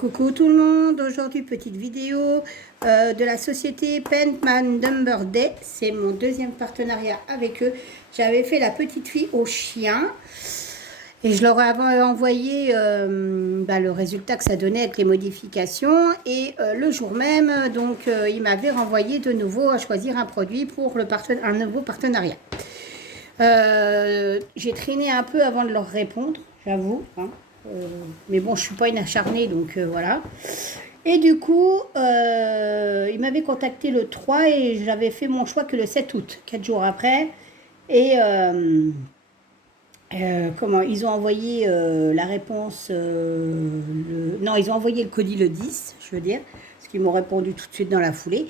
Coucou tout le monde, aujourd'hui petite vidéo de la société Pentman Dumber Day, c'est mon deuxième partenariat avec eux. J'avais fait la petite fille au chien et je leur avais envoyé le résultat que ça donnait avec les modifications et le jour même, donc ils m'avaient renvoyé de nouveau à choisir un produit pour un nouveau partenariat. J'ai traîné un peu avant de leur répondre, j'avoue, hein. Mais bon, je suis pas une acharnée, donc voilà. Et du coup, il m'avait contacté le 3 et j'avais fait mon choix que le 7 août, 4 jours après. Et ils ont envoyé la réponse, non, ils ont envoyé le colis le 10, je veux dire, parce qu'ils m'ont répondu tout de suite dans la foulée.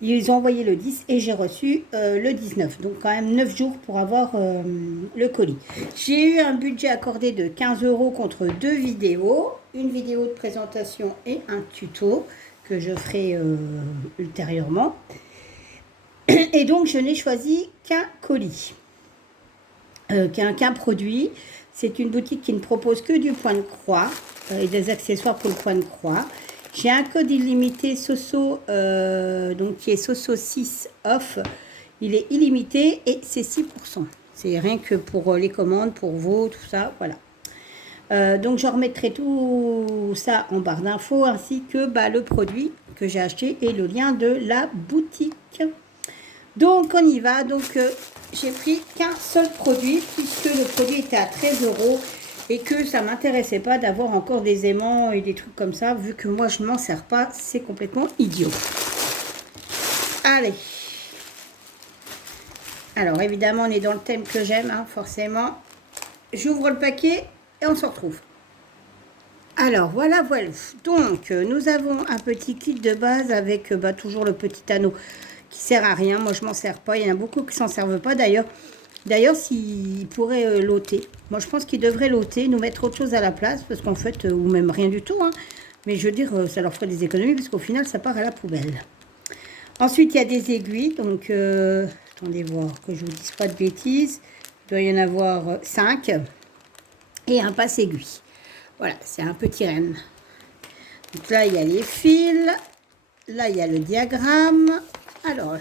Ils ont envoyé le 10 et j'ai reçu le 19. Donc quand même 9 jours pour avoir le colis. J'ai eu un budget accordé de 15 € contre 2 vidéos. Une vidéo de présentation et un tuto que je ferai ultérieurement. Et donc je n'ai choisi qu'un colis, qu'un produit. C'est une boutique qui ne propose que du point de croix et des accessoires pour le point de croix. J'ai un code illimité Soso, donc qui est Soso 6 off. Il est illimité et c'est 6%. C'est rien que pour les commandes, pour vous, tout ça, voilà. Donc je remettrai tout ça en barre d'infos ainsi que le produit que j'ai acheté et le lien de la boutique. Donc on y va. Donc j'ai pris qu'un seul produit puisque le produit était à 13 € et que ça ne m'intéressait pas d'avoir encore des aimants et des trucs comme ça, vu que moi je ne m'en sers pas, c'est complètement idiot. Allez. Alors évidemment on est dans le thème que j'aime, hein, forcément. J'ouvre le paquet et on se retrouve. Alors voilà. Donc nous avons un petit kit de base avec toujours le petit anneau qui sert à rien. Moi je m'en sers pas, il y en a beaucoup qui s'en servent pas d'ailleurs. D'ailleurs, s'ils pourraient l'ôter, moi je pense qu'ils devraient l'ôter, nous mettre autre chose à la place, parce qu'en fait, ou même rien du tout, hein, mais je veux dire, ça leur ferait des économies, parce qu'au final, ça part à la poubelle. Ensuite, il y a des aiguilles, donc, attendez voir, que je ne vous dise pas de bêtises, il doit y en avoir 5, et un passe-aiguille. Voilà, c'est un petit renne. Donc là, il y a les fils, là, il y a le diagramme. Alors,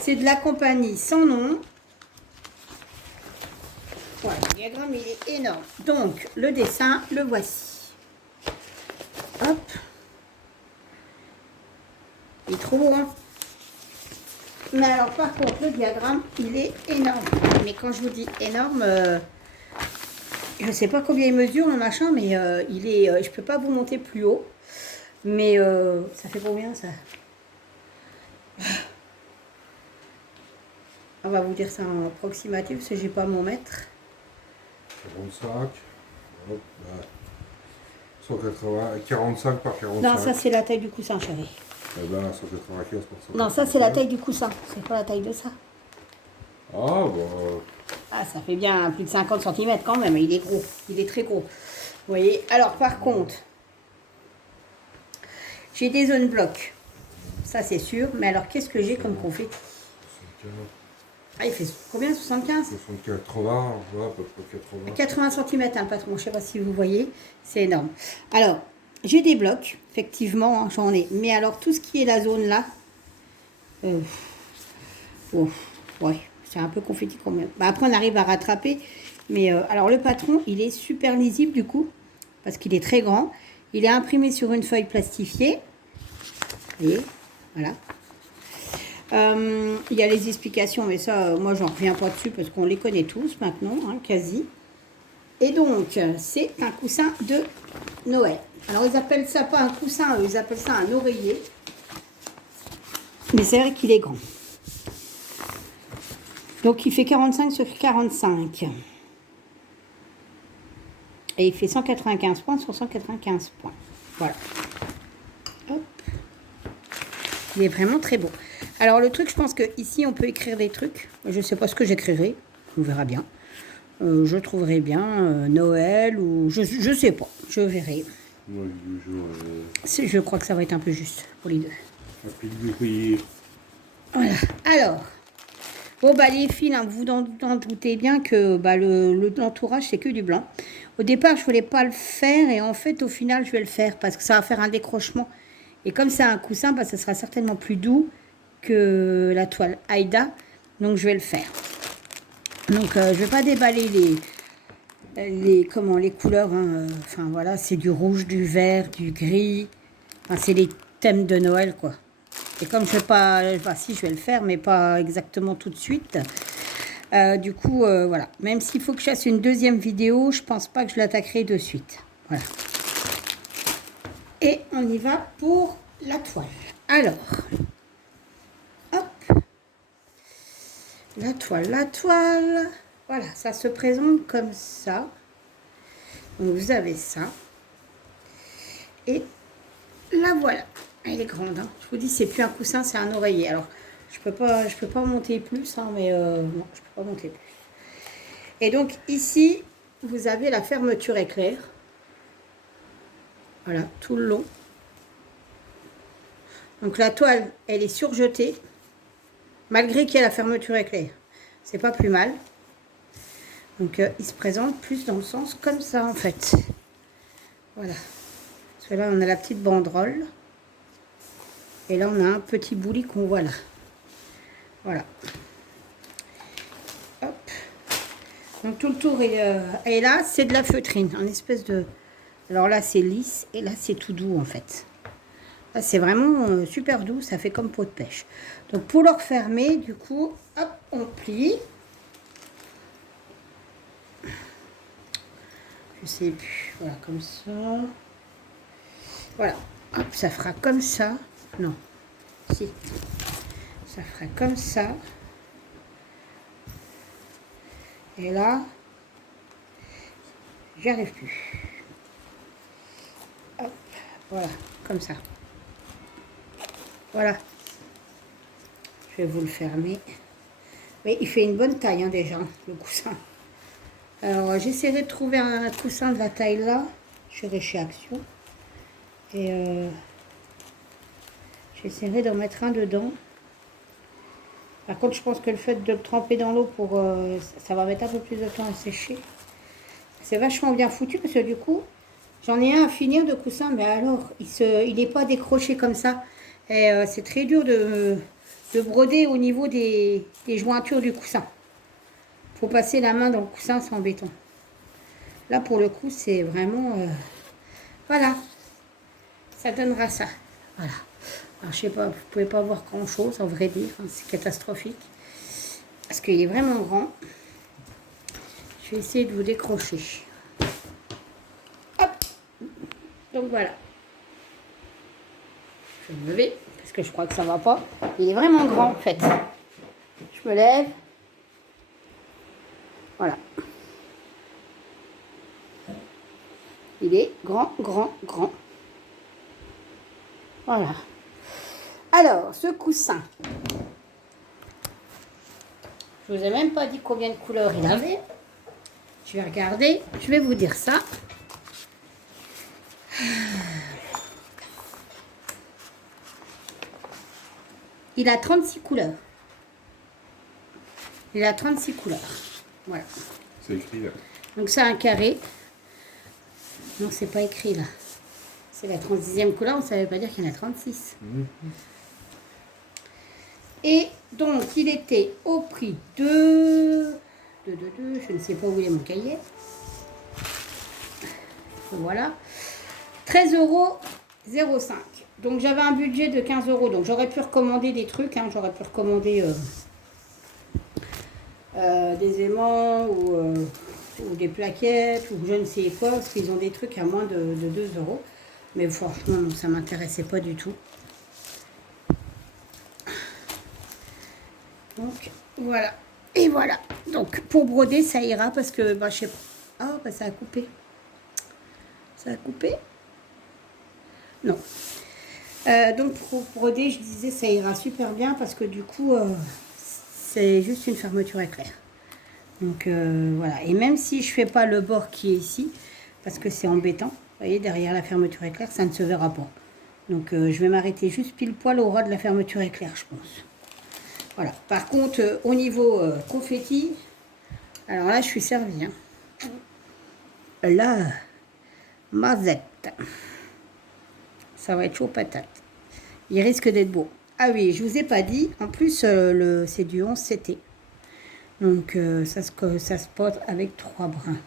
c'est de la compagnie sans nom. Voilà, le diagramme il est énorme. Donc le dessin, le voici. Hop. Il est trop beau, hein. Mais alors par contre, le diagramme, il est énorme. Mais quand je vous dis énorme, je ne sais pas combien il mesure le machin, mais il est. Je peux pas vous monter plus haut. Mais ça fait combien ça? On va vous dire ça en approximatif, parce que j'ai pas mon mètre. 45, hop, 180, 45 par 45. Non, ça c'est la taille du coussin, chérie. Eh ben, 195 par 195. Non, ça c'est la taille du coussin, c'est pas la taille de ça. Ah, bon. Ah, ça fait bien plus de 50 cm quand même, il est gros, il est très gros. Vous voyez, alors par contre, j'ai des zones blocs, ça c'est sûr, mais alors qu'est-ce que j'ai comme confetti? 75. Ah, il fait combien, 75? 80, ouais, à peu près 80. 80 cm, hein, le patron, je ne sais pas si vous voyez, c'est énorme. Alors, j'ai des blocs, effectivement, hein, j'en ai. Mais alors, tout ce qui est la zone là, ouais, c'est un peu confetti quand même. Après, on arrive à rattraper. Mais alors, le patron, il est super lisible du coup, parce qu'il est très grand. Il est imprimé sur une feuille plastifiée. Vous voyez, voilà. Il y a les explications, mais ça, moi, j'en reviens pas dessus parce qu'on les connaît tous maintenant, hein, quasi. Et donc, c'est un coussin de Noël. Alors, ils appellent ça pas un coussin, ils appellent ça un oreiller. Mais c'est vrai qu'il est grand. Donc, il fait 45 sur 45. Et il fait 195 points sur 195 points. Voilà. Hop. Il est vraiment très beau. Alors le truc, je pense que ici on peut écrire des trucs. Je ne sais pas ce que j'écrirai. On verra bien. Je trouverai bien Noël ou je sais pas. Je verrai. Je crois que ça va être un peu juste pour les deux. Voilà. Alors, bon les fils, hein, vous en doutez bien que l'entourage c'est que du blanc. Au départ, je voulais pas le faire et en fait, au final, je vais le faire parce que ça va faire un décrochement. Et comme c'est un coussin, bah, ça sera certainement plus doux que la toile Aïda. Donc, je vais le faire. Donc, je vais pas déballer les couleurs. Hein. Enfin, voilà, c'est du rouge, du vert, du gris. Enfin, c'est les thèmes de Noël, quoi. Et comme je vais pas... Enfin, si, je vais le faire, mais pas exactement tout de suite. Du coup, voilà. Même s'il faut que je fasse une deuxième vidéo, je pense pas que je l'attaquerai de suite. Voilà. Et on y va pour la toile. Alors, hop. La toile, la toile. Voilà, ça se présente comme ça. Donc, vous avez ça. Et la voilà. Elle est grande. Hein. Je vous dis, c'est plus un coussin, c'est un oreiller. Alors, je peux pas monter plus, hein, mais non, je peux pas monter plus. Et donc, ici, vous avez la fermeture éclair. Voilà, tout le long. Donc, la toile, elle est surjetée, malgré qu'il y a la fermeture éclair. C'est pas plus mal. Donc, il se présente plus dans le sens comme ça, en fait. Voilà. Parce que là, on a la petite banderole. Et là, on a un petit bouli qu'on voit là. Voilà. Hop. Donc, tout le tour est là. C'est de la feutrine. Un espèce de... Alors là, c'est lisse. Et là, c'est tout doux, en fait. Là, c'est vraiment super doux. Ça fait comme peau de pêche. Donc, pour le refermer, du coup, hop, on plie. Je sais plus. Voilà, comme ça. Voilà. Hop, ça fera comme ça. Non. Si. Ça fera comme ça. Et là, j'y arrive plus. Hop, voilà, comme ça. Voilà. Je vais vous le fermer. Mais il fait une bonne taille, hein, déjà, le coussin. Alors, j'essaierai de trouver un coussin de la taille là. J'irai chez Action. Et j'essaierai d'en mettre un dedans. Par contre, je pense que le fait de le tremper dans l'eau, pour ça va mettre un peu plus de temps à sécher. C'est vachement bien foutu parce que du coup, j'en ai un à finir de coussin. Mais alors, il n'est pas décroché comme ça. Et c'est très dur de broder au niveau des jointures du coussin. Il faut passer la main dans le coussin, c'est embêtant. Là, pour le coup, c'est vraiment... voilà. Ça donnera ça. Voilà. Alors, je sais pas, vous pouvez pas voir grand-chose, en vrai dire. Hein, c'est catastrophique. Parce qu'il est vraiment grand. Je vais essayer de vous décrocher. Hop. Donc, voilà. Je vais me lever, parce que je crois que ça va pas. Il est vraiment grand, en fait. Je me lève. Voilà. Il est grand, grand, grand. Voilà. Alors, ce coussin. Je vous ai même pas dit combien de couleurs il avait. Je vais regarder. Je vais vous dire ça. Il a 36 couleurs. Il a 36 couleurs. Voilà. C'est écrit là. Donc, c'est un carré. Non, c'est pas écrit là. C'est la 36e couleur, ça ne veut pas dire qu'il y en a 36. Et donc, il était au prix de... Je ne sais pas où il est mon cahier. Voilà. 13,05 €. Donc, j'avais un budget de 15 €. Donc, j'aurais pu recommander des trucs. Hein. J'aurais pu recommander des aimants ou des plaquettes ou je ne sais quoi. Parce qu'ils ont des trucs à moins de 2 €. Mais franchement, non, ça ne m'intéressait pas du tout. Donc, voilà. Et voilà. Donc, pour broder, ça ira parce que, bah, je sais pas. Ah, bah, ça a coupé. Ça a coupé? Non. Donc, pour broder, je disais, ça ira super bien parce que du coup, c'est juste une fermeture éclair. Donc, voilà. Et même si je fais pas le bord qui est ici, parce que c'est embêtant, vous voyez, derrière la fermeture éclair, ça ne se verra pas. Donc, je vais m'arrêter juste pile poil au ras de la fermeture éclair, je pense. Voilà. Par contre, au niveau confetti, alors là, je suis servie. Hein. la mazette. Ça va être chaud patate. Il risque d'être beau. Ah oui, je vous ai pas dit. En plus, c'est du 11 CT. Donc, ça se pose avec 3 brins.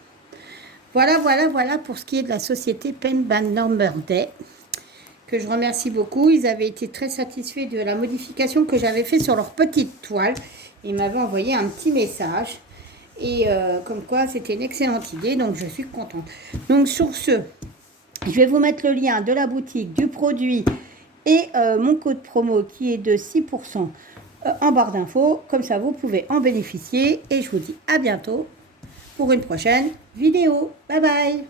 Voilà pour ce qui est de la société Pen Ban Number Day. Que je remercie beaucoup. Ils avaient été très satisfaits de la modification que j'avais fait sur leur petite toile. Ils m'avaient envoyé un petit message. Et comme quoi, c'était une excellente idée. Donc, je suis contente. Donc, sur ce, je vais vous mettre le lien de la boutique, du produit et mon code promo qui est de 6% en barre d'infos. Comme ça, vous pouvez en bénéficier. Et je vous dis à bientôt pour une prochaine vidéo. Bye bye!